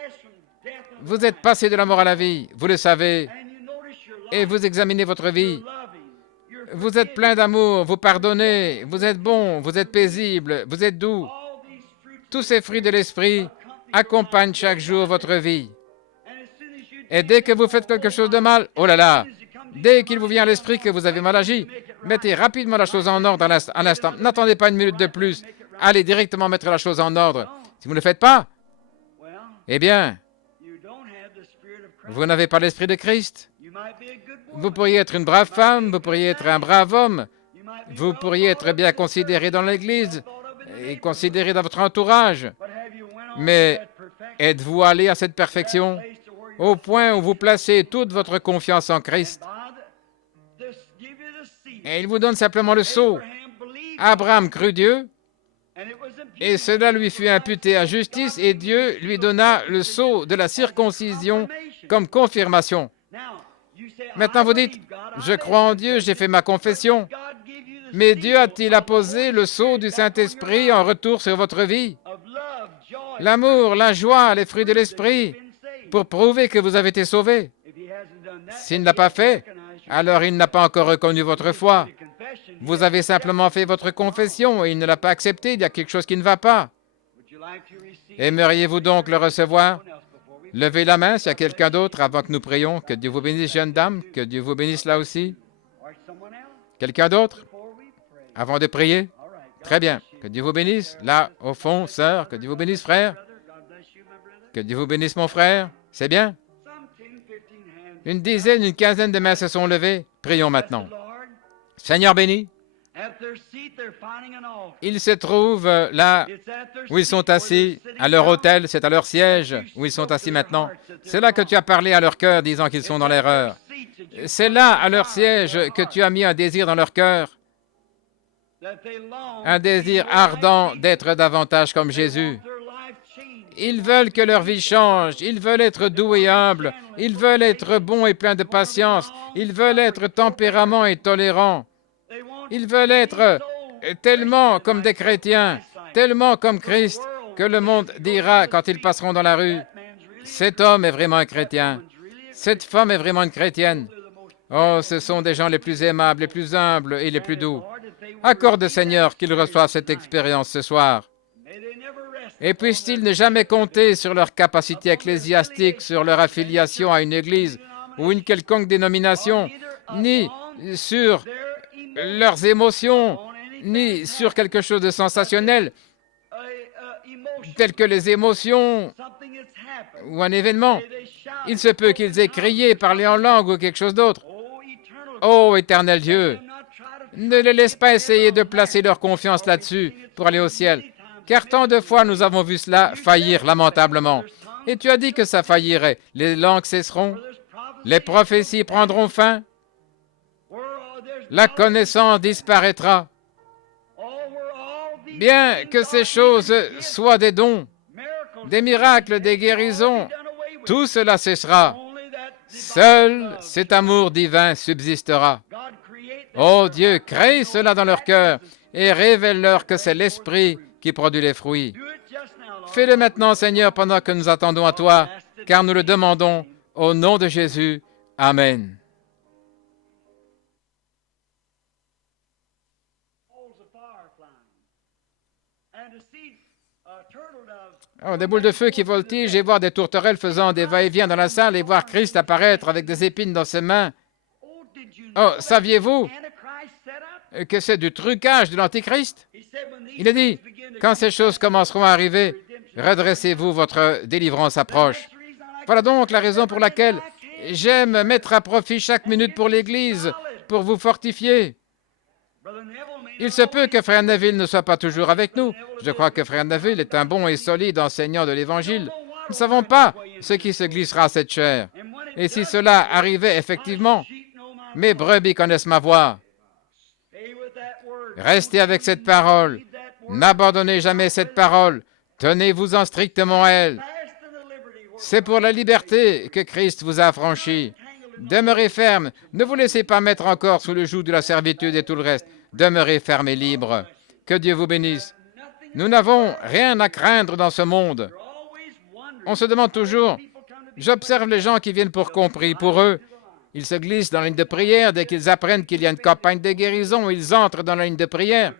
Vous êtes passé de la mort à la vie, vous le savez, et vous examinez votre vie. Vous êtes plein d'amour, vous pardonnez, vous êtes bon, vous êtes paisible, vous êtes doux. Tous ces fruits de l'esprit accompagne chaque jour votre vie. Et dès que vous faites quelque chose de mal, oh là là, dès qu'il vous vient à l'esprit que vous avez mal agi, mettez rapidement la chose en ordre à l'instant. N'attendez pas une minute de plus. Allez directement mettre la chose en ordre. Si vous ne le faites pas, eh bien, vous n'avez pas l'esprit de Christ. Vous pourriez être une brave femme, vous pourriez être un brave homme, vous pourriez être bien considéré dans l'Église et considéré dans votre entourage. Mais êtes-vous allé à cette perfection au point où vous placez toute votre confiance en Christ? Et il vous donne simplement le sceau. Abraham crut Dieu, et cela lui fut imputé à justice, et Dieu lui donna le sceau de la circoncision comme confirmation. Maintenant, vous dites, je crois en Dieu, j'ai fait ma confession. Mais Dieu a-t-il apposé le sceau du Saint-Esprit en retour sur votre vie? L'amour, la joie, les fruits de l'Esprit, pour prouver que vous avez été sauvé. S'il ne l'a pas fait, alors il n'a pas encore reconnu votre foi. Vous avez simplement fait votre confession et il ne l'a pas accepté, il y a quelque chose qui ne va pas. Aimeriez-vous donc le recevoir? Levez la main s'il y a quelqu'un d'autre avant que nous prions. Que Dieu vous bénisse, jeune dame. Que Dieu vous bénisse là aussi. Quelqu'un d'autre? Avant de prier? Très bien. Que Dieu vous bénisse. Là, au fond, sœur. Que Dieu vous bénisse, frère. Que Dieu vous bénisse, mon frère. C'est bien. Une dizaine, une quinzaine de mains se sont levées. Prions maintenant. Seigneur béni, ils se trouvent là où ils sont assis, à leur hôtel, c'est à leur siège où ils sont assis maintenant. C'est là que tu as parlé à leur cœur, disant qu'ils sont dans l'erreur. C'est là, à leur siège, que tu as mis un désir dans leur cœur, un désir ardent d'être davantage comme Jésus. Ils veulent que leur vie change, ils veulent être doux et humbles, ils veulent être bons et pleins de patience, ils veulent être tempéraments et tolérants. Ils veulent être tellement comme des chrétiens, tellement comme Christ, que le monde dira quand ils passeront dans la rue, « Cet homme est vraiment un chrétien, cette femme est vraiment une chrétienne. » Oh, ce sont des gens les plus aimables, les plus humbles et les plus doux. Accorde, Seigneur, qu'ils reçoivent cette expérience ce soir. Et puissent-ils ne jamais compter sur leur capacité ecclésiastique, sur leur affiliation à une église ou une quelconque dénomination, ni sur leurs émotions, ni sur quelque chose de sensationnel, tel que les émotions ou un événement. Il se peut qu'ils aient crié, parlé en langue ou quelque chose d'autre. Ô éternel Dieu, ne les laisse pas essayer de placer leur confiance là-dessus pour aller au ciel, car tant de fois nous avons vu cela faillir lamentablement. Et tu as dit que ça faillirait. Les langues cesseront, les prophéties prendront fin, la connaissance disparaîtra. Bien que ces choses soient des dons, des miracles, des guérisons, tout cela cessera. Seul cet amour divin subsistera. Oh Dieu, crée cela dans leur cœur et révèle-leur que c'est l'Esprit qui produit les fruits. Fais-le maintenant, Seigneur, pendant que nous attendons à toi, car nous le demandons au nom de Jésus. Amen. Oh, des boules de feu qui voltigent et voir des tourterelles faisant des va-et-vient dans la salle et voir Christ apparaître avec des épines dans ses mains. Oh, saviez-vous que c'est du trucage de l'Antichrist? Il a dit, quand ces choses commenceront à arriver, redressez-vous, votre délivrance approche. Voilà donc la raison pour laquelle j'aime mettre à profit chaque minute pour l'Église, pour vous fortifier. Il se peut que Frère Neville ne soit pas toujours avec nous. Je crois que Frère Neville est un bon et solide enseignant de l'Évangile. Nous ne savons pas ce qui se glissera à cette chair. Et si cela arrivait effectivement, mes brebis connaissent ma voix. Restez avec cette parole. N'abandonnez jamais cette parole. Tenez-vous-en strictement à elle. C'est pour la liberté que Christ vous a affranchi. Demeurez ferme. Ne vous laissez pas mettre encore sous le joug de la servitude et tout le reste. Demeurez ferme et libre. Que Dieu vous bénisse. Nous n'avons rien à craindre dans ce monde. On se demande toujours, j'observe les gens qui viennent pour compris. Pour eux, ils se glissent dans la ligne de prière. Dès qu'ils apprennent qu'il y a une campagne de guérison, ils entrent dans la ligne de prière.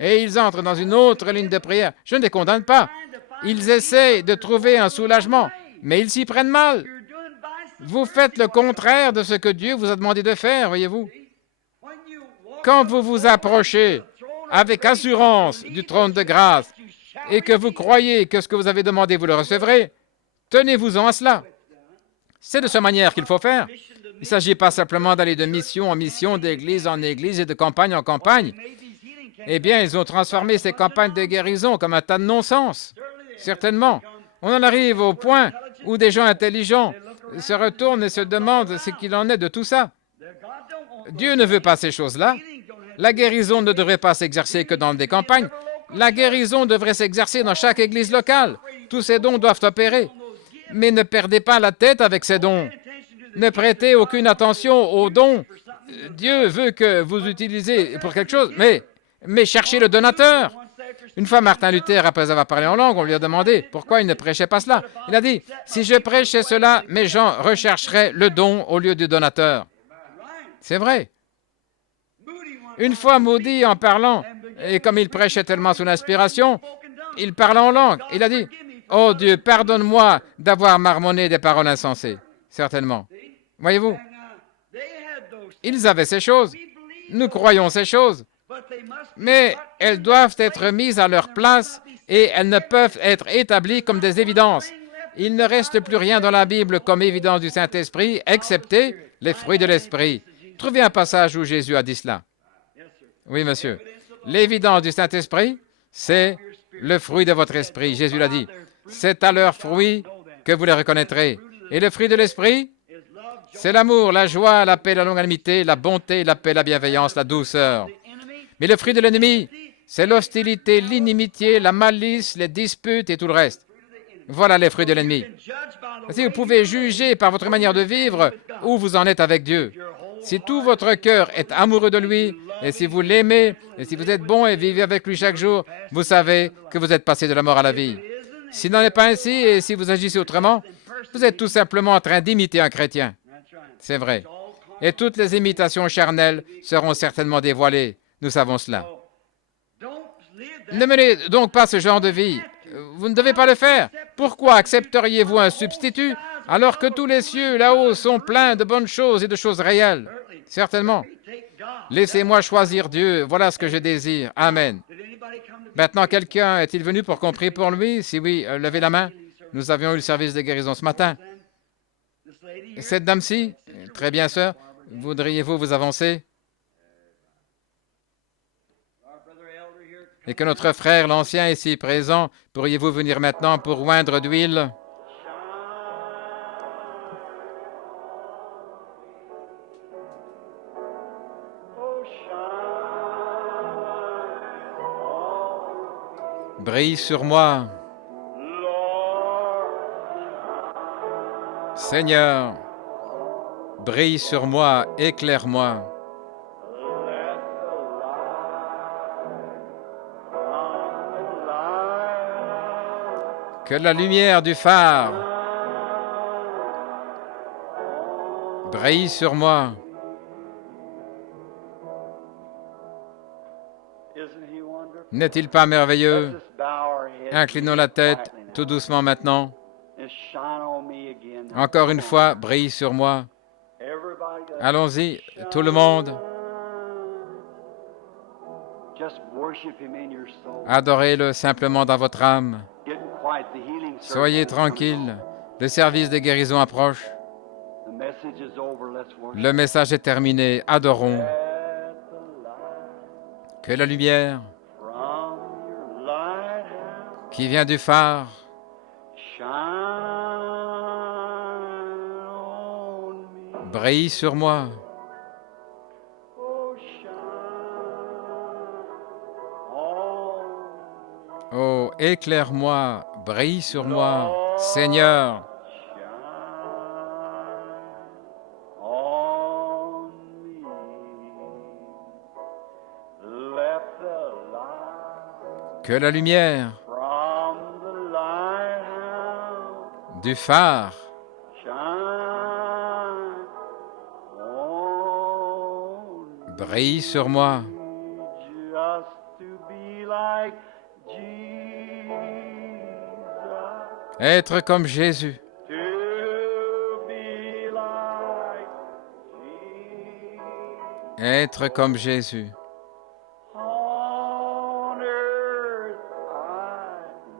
Et ils entrent dans une autre ligne de prière. Je ne les condamne pas. Ils essaient de trouver un soulagement, mais ils s'y prennent mal. Vous faites le contraire de ce que Dieu vous a demandé de faire, voyez-vous. Quand vous vous approchez avec assurance du trône de grâce et que vous croyez que ce que vous avez demandé, vous le recevrez, tenez-vous-en à cela. C'est de cette manière qu'il faut faire. Il ne s'agit pas simplement d'aller de mission en mission, d'église en église et de campagne en campagne. Eh bien, ils ont transformé ces campagnes de guérison comme un tas de non-sens. Certainement. On en arrive au point où des gens intelligents se retournent et se demandent ce qu'il en est de tout ça. Dieu ne veut pas ces choses-là. La guérison ne devrait pas s'exercer que dans des campagnes. La guérison devrait s'exercer dans chaque église locale. Tous ces dons doivent opérer. Mais ne perdez pas la tête avec ces dons. Ne prêtez aucune attention aux dons. Dieu veut que vous utilisez pour quelque chose, mais cherchez le donateur. Une fois, Martin Luther, après avoir parlé en langue, on lui a demandé pourquoi il ne prêchait pas cela. Il a dit, si je prêchais cela, mes gens rechercheraient le don au lieu du donateur. C'est vrai. Une fois, Moody, en parlant, et comme il prêchait tellement sous l'inspiration, il parlait en langue. Il a dit, oh Dieu, pardonne-moi d'avoir marmonné des paroles insensées. Certainement. Voyez-vous, ils avaient ces choses. Nous croyons ces choses. Mais elles doivent être mises à leur place et elles ne peuvent être établies comme des évidences. Il ne reste plus rien dans la Bible comme évidence du Saint-Esprit, excepté les fruits de l'Esprit. Trouvez un passage où Jésus a dit cela. Oui, monsieur. L'évidence du Saint-Esprit, c'est le fruit de votre esprit. Jésus l'a dit. C'est à leurs fruits que vous les reconnaîtrez. Et le fruit de l'Esprit, c'est l'amour, la joie, la paix, la longanimité, la bonté, la paix, la bienveillance, la douceur. Mais le fruit de l'ennemi, c'est l'hostilité, l'inimitié, la malice, les disputes et tout le reste. Voilà les fruits de l'ennemi. Si vous pouvez juger par votre manière de vivre où vous en êtes avec Dieu. Si tout votre cœur est amoureux de lui, et si vous l'aimez, et si vous êtes bon et vivez avec lui chaque jour, vous savez que vous êtes passé de la mort à la vie. S'il n'en est pas ainsi, et si vous agissez autrement, vous êtes tout simplement en train d'imiter un chrétien. C'est vrai. Et toutes les imitations charnelles seront certainement dévoilées. Nous savons cela. Ne menez donc pas ce genre de vie. Vous ne devez pas le faire. Pourquoi accepteriez-vous un substitut alors que tous les cieux là-haut sont pleins de bonnes choses et de choses réelles? Certainement. Laissez-moi choisir Dieu. Voilà ce que je désire. Amen. Maintenant, quelqu'un est-il venu pour qu'on prie pour lui? Si oui, levez la main. Nous avions eu le service de guérison ce matin. Cette dame-ci? Très bien, sœur. Voudriez-vous vous avancer? Et que notre frère, l'ancien, ici présent, pourriez-vous venir maintenant pour oindre d'huile? Brille sur moi. Seigneur, brille sur moi, éclaire-moi. Que la lumière du phare brille sur moi. N'est-il pas merveilleux? Inclinons la tête tout doucement maintenant. Encore une fois, brille sur moi. Allons-y, tout le monde. Adorez-le simplement dans votre âme. Soyez tranquille. Le service de guérison approche. Le message est terminé. Adorons. Que la lumière qui vient du phare brille sur moi. Oh, éclaire-moi, brille sur moi, Seigneur. Que la lumière du phare brille sur moi. Être comme Jésus. to be like Jesus. Être comme Jésus. On earth I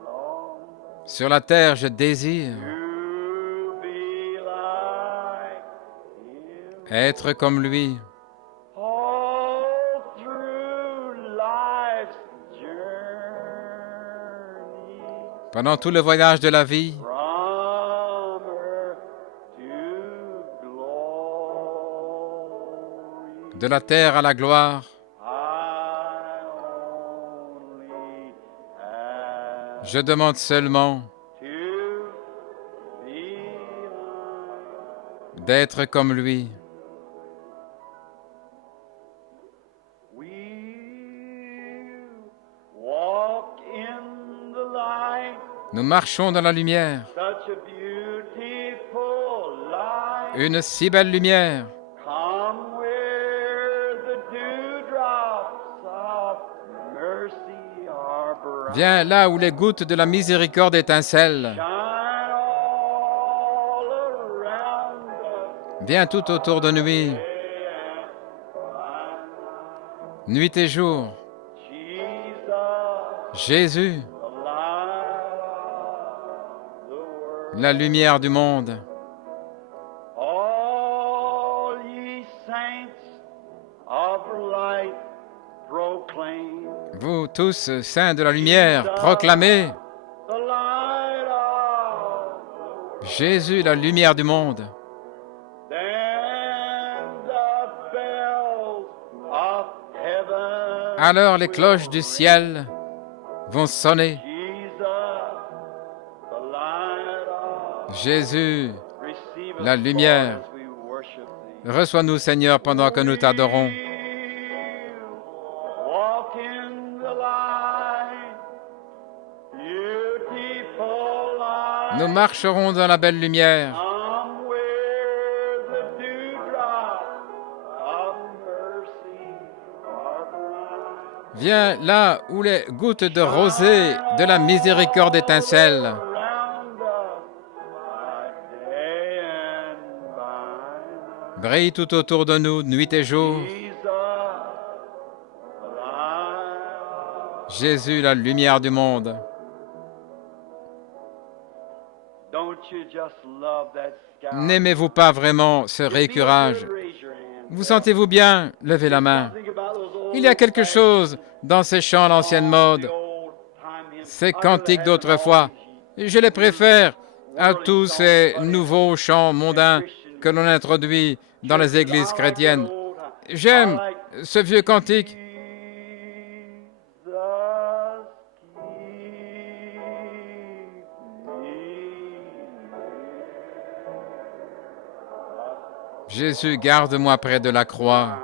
long Sur la terre, je désire to be like Him. être comme lui. All through life's journey, Pendant tout le voyage de la vie, from earth to glory, de la terre à la gloire, I only ask je demande seulement to be like. d'être comme lui. We walk in the light, Nous marchons dans la lumière, such a beautiful light. une si belle lumière. Come where the dewdrops of mercy are bright. Viens là où les gouttes de la miséricorde étincellent. Shine all around us, Viens tout autour de nous, day and night. nuit et jour. Jesus, Jésus, the light of the world. la lumière du monde. All ye saints of light proclaim Vous tous, saints de la lumière, proclamez the light of the world. Jésus, la lumière du monde. Then the bells of heaven Alors les cloches du ciel vont sonner. Jesus, the light of Jésus, receive us, la lumière. Lord, as we worship thee. reçois-nous, Seigneur, pendant que nous t'adorons. Walk in the light, beautiful light. Nous marcherons dans la belle lumière. Come where the dewdrops of mercy are bright. Viens là où les gouttes de rosée de la miséricorde étincellent. Around us by day and by night. Brille tout autour de nous, nuit et jour. Jesus, the light. Jésus, la lumière du monde. Don't you just love that sky? N'aimez-vous pas vraiment ce récurage? Raise your hand. Vous sentez-vous bien? Levez la main. Think about those old Il y a quelque chose dans ces chants à l'ancienne mode, the old time hymns. ces cantiques d'autrefois. Je les préfère à tous ces nouveaux chants mondains que l'on introduit dans les églises chrétiennes. J'aime ce vieux cantique. Jésus, garde-moi près de la croix.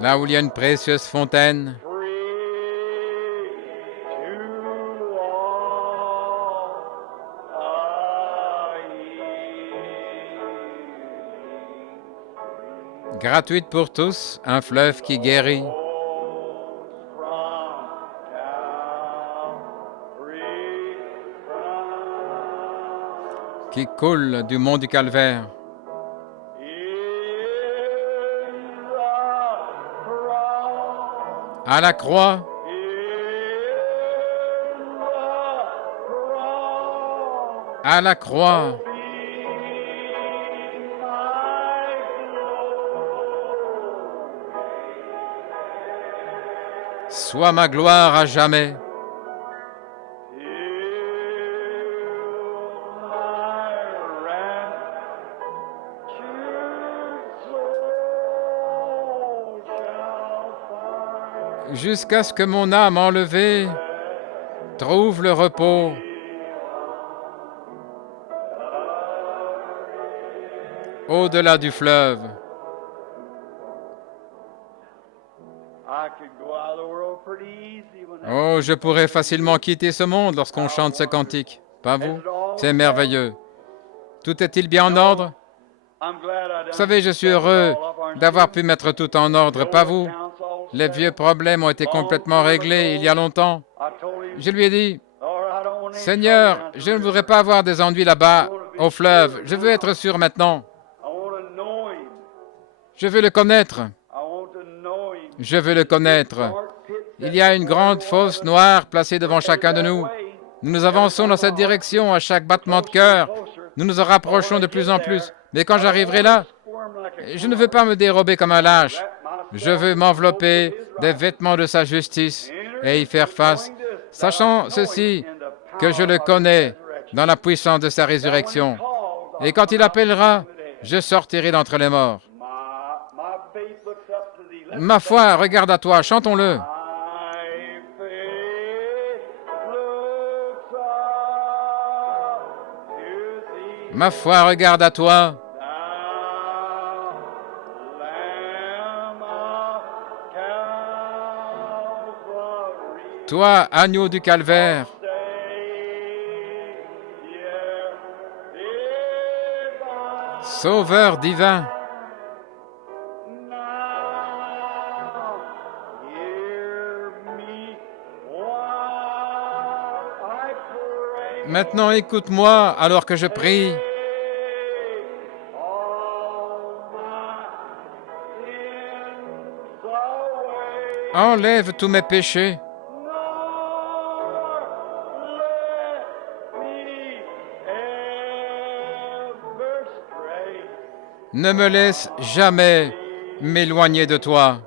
Là où il y a une précieuse fontaine, gratuite pour tous, un fleuve qui guérit. Qui coule du mont du Calvaire. À la croix, à la croix, sois ma gloire à jamais. Jusqu'à ce que mon âme enlevée trouve le repos. Au-delà du fleuve. Oh, je pourrais facilement quitter ce monde lorsqu'on chante ce cantique. Pas vous? C'est merveilleux. Tout est-il bien en ordre? Vous savez, je suis heureux d'avoir pu mettre tout en ordre, pas vous. Les vieux problèmes ont été complètement réglés il y a longtemps. Je lui ai dit, Seigneur, je ne voudrais pas avoir des ennuis là-bas, au fleuve. Je veux être sûr maintenant. Je veux le connaître. Je veux le connaître. Il y a une grande fosse noire placée devant chacun de nous. Nous avançons dans cette direction à chaque battement de cœur. Nous nous en rapprochons de plus en plus. Mais quand j'arriverai là, je ne veux pas me dérober comme un lâche. Je veux m'envelopper des vêtements de sa justice et y faire face, sachant ceci, que je le connais dans la puissance de sa résurrection. Et quand il appellera, je sortirai d'entre les morts. Ma foi regarde à toi, chantons-le. Ma foi regarde à toi. Toi, agneau du calvaire. Sauveur divin. Maintenant, écoute-moi alors que je prie. Enlève tous mes péchés. Ne me laisse jamais m'éloigner de toi.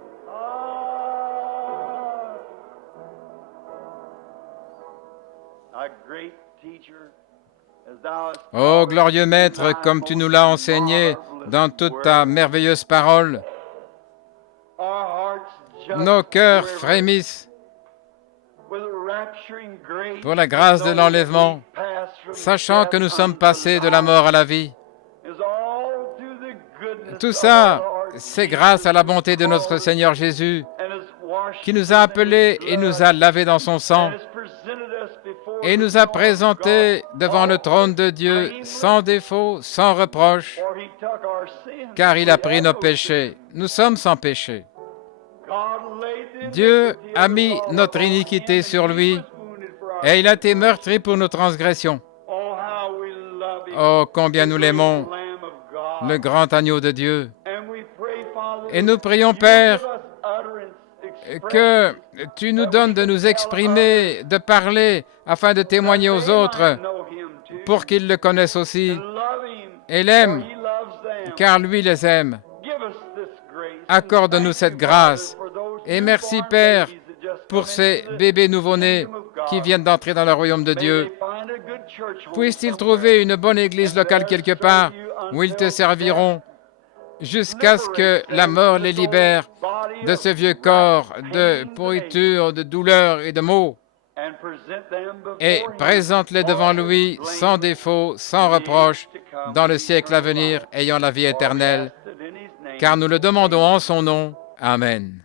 Ô glorieux Maître, comme tu nous l'as enseigné dans toute ta merveilleuse parole, nos cœurs frémissent pour la grâce de l'enlèvement, sachant que nous sommes passés de la mort à la vie. Tout ça, c'est grâce à la bonté de notre Seigneur Jésus, qui nous a appelés et nous a lavés dans son sang, et nous a présentés devant le trône de Dieu sans défaut, sans reproche, car il a pris nos péchés. Nous sommes sans péché. Dieu a mis notre iniquité sur lui, et il a été meurtri pour nos transgressions. Oh, combien nous l'aimons, le grand agneau de Dieu. Et nous prions, Père, que tu nous donnes de nous exprimer, de parler, afin de témoigner aux autres, pour qu'ils le connaissent aussi et l'aiment, car lui les aime. Accorde-nous cette grâce. Et merci, Père, pour ces bébés nouveau-nés qui viennent d'entrer dans le royaume de Dieu. Puissent-ils trouver une bonne église locale quelque part où ils te serviront jusqu'à ce que la mort les libère de ce vieux corps de pourriture, de douleur et de maux, et présente-les devant lui sans défaut, sans reproche, dans le siècle à venir, ayant la vie éternelle, car nous le demandons en son nom. Amen.